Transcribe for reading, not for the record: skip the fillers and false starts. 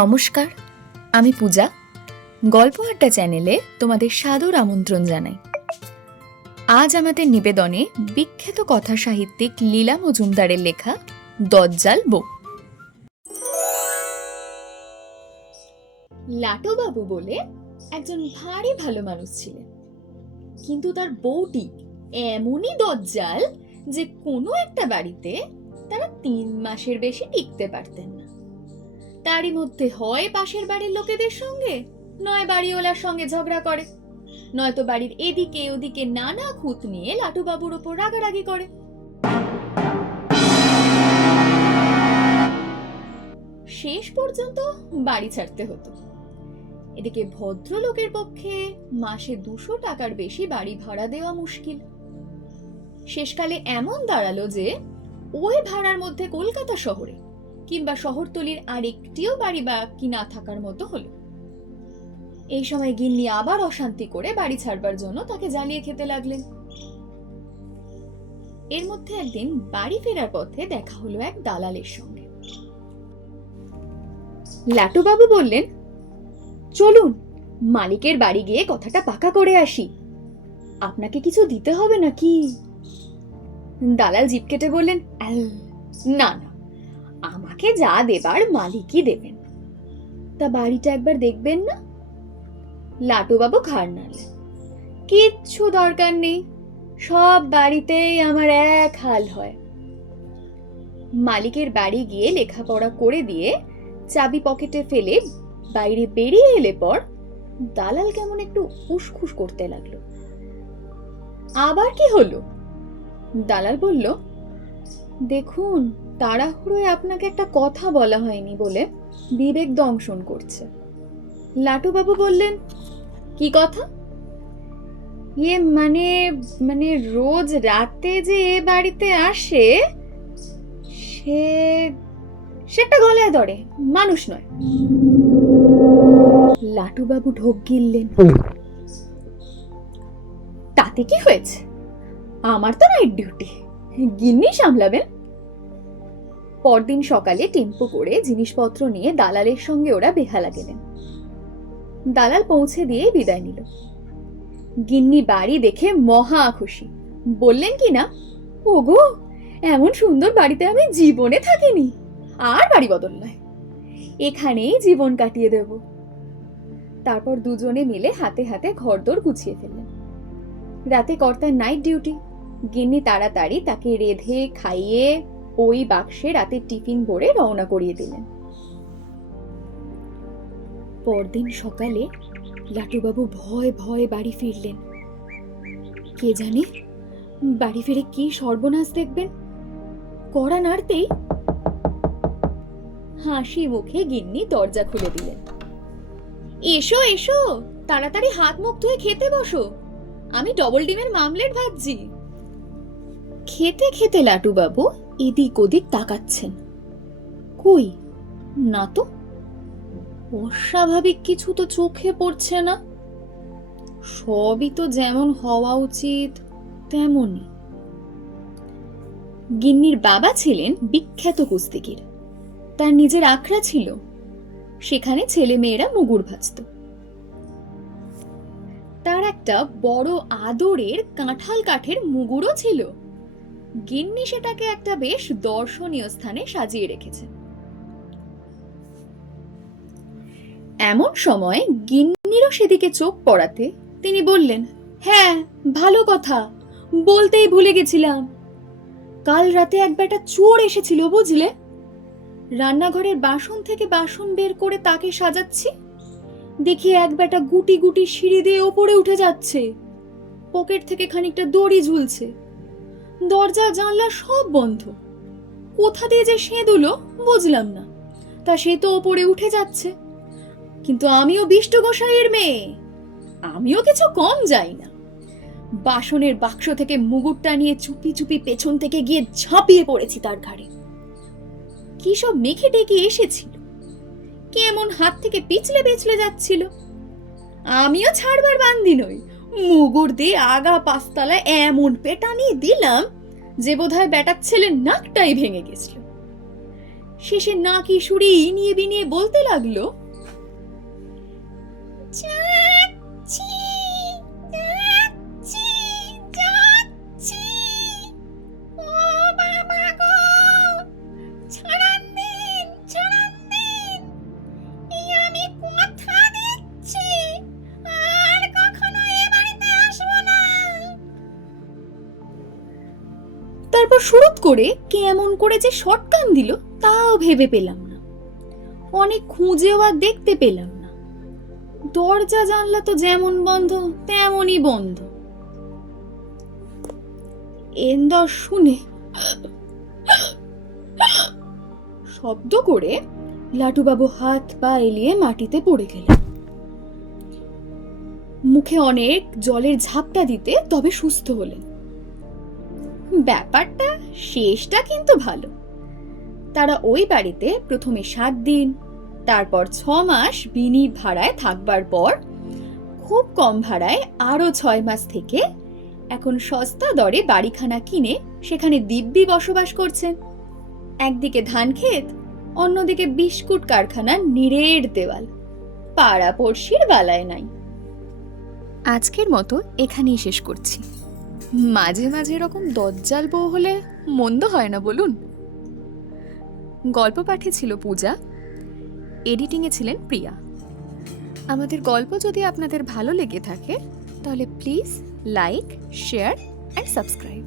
নমস্কার, আমি পূজা। গল্প আড্ডা চ্যানেলে তোমাদের সাদর আমন্ত্রণ জানাই। আজ আমাদের নিবেদনে বিখ্যাত কথা সাহিত্যিক লীলা মজুমদারের লেখা দজ্জাল বউ। লাটুবাবু বলে একজন ভারী ভালো মানুষ ছিলেন, কিন্তু তার বউটি এমনই দজ্জাল যে কোনো একটা বাড়িতে তারা 3 মাসের বেশি টিকতে পারতেন না। তারই মধ্যে হয় পাশের বাড়ির লোকেদের সঙ্গে, নয় বাড়িওয়ালার সঙ্গে ঝগড়া করে, নয়তো বাড়ির এদিকে ওদিকে নানা খুঁত নিয়ে লাটুবাবুর ওপর রাগারাগি করে। শেষ পর্যন্ত বাড়ি ছাড়তে হতো। এদিকে ভদ্রলোকের পক্ষে মাসে 200 টাকার বেশি বাড়ি ভাড়া দেওয়া মুশকিল। শেষকালে এমন দাঁড়ালো যে ওই ভাড়ার মধ্যে কলকাতা শহরে কিংবা শহরতলির আর একটিও বাড়ি বাকি না থাকার মতো হলো। এই সময় গিন্নি আবার অশান্তি করে বাড়ি ছাড়বার জন্য তাকে জ্বালিয়ে খেতে লাগলেন। এর মধ্যে একদিন বাড়ি ফেরার পথে দেখা হলো এক দালালের সঙ্গে। লাটুবাবু বললেন, চলুন মালিকের বাড়ি গিয়ে কথাটা পাকা করে আসি, আপনাকে কিছু দিতে হবে নাকি? দালাল জিভ কেটে বললেন, না না, আমাকে যা দেবার মালিকই দেবেন। তা বাড়িটা একবার দেখবেন না? লাটুবাবু ঘাড় নাড়লেন, কিচ্ছু দরকার নেই, সব বাড়িতেই আমার এক হাল হয়। মালিকের বাড়ি গিয়ে লেখাপড়া করে দিয়ে চাবি পকেটে ফেলে বাইরে বেরিয়ে এলে পর দালাল কেমন একটু উসখুস করতে লাগলো। আবার কি হলো? দালাল বলল, দেখুন, তাড়াহুড়োয় আপনাকে একটা কথা বলা হয়নি বলে বিবেক দংশন করছে। লাটুবাবু বললেন, কি কথা? মানে মানে রোজ রাতে যে এ বাড়িতে আসে সেটা গলায় ধরে, মানুষ নয়। লাটুবাবু ঢোক গিললেন, তাতে কি হয়েছে? আমার তো নাইট ডিউটি, গিন্নি সামলাবেন। পরদিন সকালে টেম্পো করে জিনিসপত্র নিয়ে দালালের সঙ্গে ওরা বেহালা গেলেন। দালাল পৌঁছে দিয়ে বিদায় নিল। গিন্নি বাড়ি দেখে মহা খুশি, বললেন কি না, ওগো, এমন সুন্দর বাড়িতে আমি জীবনে থাকিনি, আর বাড়ি বদল নয়, এখানেই জীবন কাটিয়ে দেব। তারপর দুজনে মিলে হাতে হাতে ঘরদোর গুছিয়ে ফেললেন। রাতে কর্তার নাইট ডিউটি, গিন্নি তাড়াতাড়ি তাকে রেঁধে খাইয়ে ওই বাক্সে রাতের টিফিন ভরে রওনা করিয়ে দিলেন। পরদিন সকালে লাটুবাবু ভয় ভয়ে বাড়ি ফিরলেন। কে জানে বাড়ি ফিরে কি সর্বনাশ দেখবেন। কড়া নাড়তেই হাসি মুখে গিন্নি দরজা খুলে দিলেন। এসো এসো, তাড়াতাড়ি হাত মুখ ধুয়ে খেতে বসো, আমি ডবল ডিমের মামলেট ভাজছি। খেতে খেতে লাটুবাবু এদিক ওদিক তাকাচ্ছেন, কই না তো, অস্বাভাবিক কিছু তো চোখে পড়ছে না, সবই তো যেমন হওয়া উচিত তেমনই। গিন্নির বাবা ছিলেন বিখ্যাত কুস্তিগির, তার নিজের আখড়া ছিল, সেখানে ছেলে মেয়েরা মুগুর ভাজত। তার একটা বড় আদরের কাঁঠাল কাঠের মুগুরও ছিল। গিন্নি সেটাকে একটা বেশ দর্শনীয় স্থানে সাজিয়ে রেখেছে। এমন সময় গিন্নিরও সেদিকে চোখ পড়াতে তিনি বললেন, হ্যাঁ ভালো কথা, বলতেই ভুলে গেছিলাম, কাল রাতে এক বেটা চোর এসেছিল বুঝলে। রান্নাঘরের বাসন থেকে বাসন বের করে তাকে সাজাচ্ছি, দেখি এক বেটা গুটি গুটি সিঁড়ি দিয়ে ওপরে উঠে যাচ্ছে, পকেট থেকে খানিকটা দড়ি ঝুলছে, দরজা জানলা সব বন্ধ, কোথা দিয়ে যে সেঁদুলো বুঝলাম না, তা সে তো ওপরে উঠে যাচ্ছে। কিন্তু আমিও বিষ্ট গোসাইয়ের মেয়ে, আমিও কিছু কম যাই না, বাসনের বাক্স থেকে মুগুরটা নিয়ে চুপি চুপি পেছন থেকে গিয়ে ঝাঁপিয়ে পড়েছি তার ঘাড়ে। কি সব মেখে টেকে এসেছিল, কেমন হাত থেকে পিছলে পিছলে যাচ্ছিল, আমিও ছাড়বার বান্দি নই, মুগুর দিয়ে আগা পাঁচতলায় এমন পেটানি দিলাম যে বোধহয় বেটার ছেলের নাকটাই ভেঙে গেছিল। শেষে নাকি সুরে ইনিয়ে বিনিয়ে বলতে লাগলো, যাচ্ছি, যাচ্ছি, যাচ্ছি। ও বাবা গো, ছাড়ান দিন, ছাড়ান দিন। এই আমি কথা দিচ্ছি, আর কখনো এ বাড়িতে আসবো না। তারপর শুরুত করে কেমন করে যে শটগান দিল তাও ভেবে পেলাম না। অনেক খুঁজেও আর দেখতে পেলাম না। দরজা জানলা তো যেমন বন্ধ তেমনই বন্ধ। এন্দর শুনে শব্দ করে লাটুবাবু হাত পা এলিয়ে মাটিতে পড়ে গেলেন। মুখে অনেক জলের ঝাপটা দিতে তবে সুস্থ হলেন। ব্যাপারটা শেষটা কিন্তু ভালো। তারা ওই বাড়িতে প্রথমে 7 দিন, তারপর 6 মাস বিনি ভাড়ায় থাকবার পর খুব কম ভাড়ায় আরো 6 মাস থেকে এখন সস্তা দরে বাড়িখানা কিনে সেখানে দিব্যি বসবাস করছেন। একদিকে ধান ক্ষেত, অন্যদিকে বিস্কুট কারখানার নিরেট দেওয়াল, পাড়া পড়শির বালায় নাই। আজকের মতো এখানেই শেষ করছি। মাঝে মাঝে এরকম দজ্জাল বউ হলে মন্দ হয় না বলুন। গল্প পাঠে ছিল পূজা, এডিটিংয়ে ছিলেন প্রিয়া। আমাদের গল্প যদি আপনাদের ভালো লেগে থাকে তাহলে please like, share and subscribe.